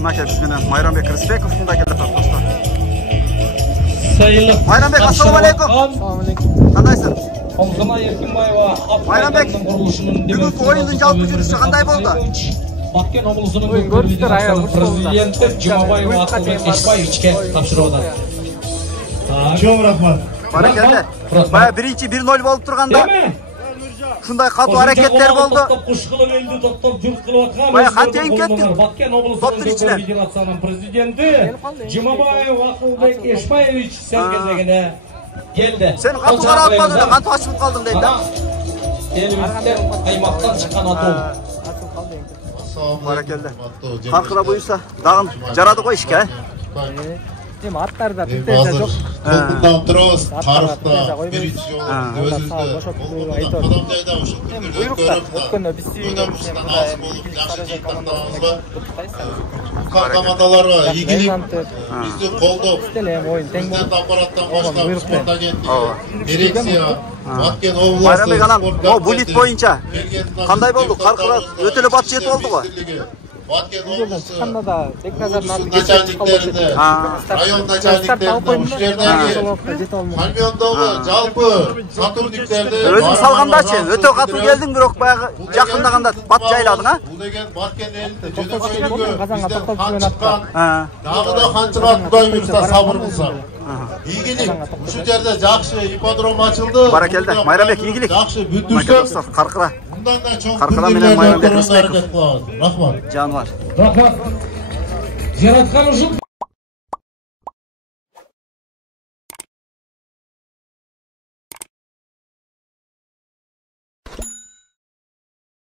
мынакей бизменен Майрамбек Рысбеков мында келе атат достор. Sayılır. Майрамбек, ассаламу алейкум. Assalamu alaikum. Кандайсың? Олгына Эркинбаева Майрамбек, бүгүнкү оюндун жалпы жүрүшү кандай болду? Баткен облусунун көрүштөр аябай президенти Жумабаев Акылбек Эшбаевичке тапшырылды. Чоң рахмат. Баракелде. Бая биринчи 1-0 болуп турганда ушундай катуу аракеттер болду. Куш кылып элди, топтоп журт кылып аткан. Бая кантейин кеттиң? Баткен облусунун федерациянын президенти Жумабаев Акылбек Эшбаевич сөз кезегине келди. Сен катуу карап атпадың, кантип ачылып калдың дейт да. Элибизден аймактан чыккан атуу. Баракелде. Каркыда буюрса дагы жарады го ишке. Эми аттарда типтеже жок. Толкундан турабыз, тарыхта биринчи жолу өзүбүздө кадам жайда ушул Буйруктар өткөндө биз командаларга ийгилик бизди колдоп, президент аппараттан баштап спорт агенттиги, дирекция, Баткен областы Майрамбек анан, булит боюнча кандай болду? Каркыда өтө эле бат жет болду го. Баткен областы чыкканда да Бекназардын аты начальниктеринде, район начальниктеринде, ушулердеги камиондогу жалпы сотрудниктерди Өзүң салгандачы, өтө катуу келдиң, бирок баягы жакындаганда бат жайладың, а? Бул деген Баткен элинде Казанга токтоп жүргөн атта. дагы да канчалап Кудай буйруса сабыр кылса. Ийгилик. Ушул жерде жакшы ипподром ачылды. Баракелде. Майрамбек, ийгилик. Жакшы бүтүрсө, Каркыда. мындан да чоң Каркыда менен Майрамбек Рысбеков. Рахмат. Жаныбар. Рахмат. Жараткан ушул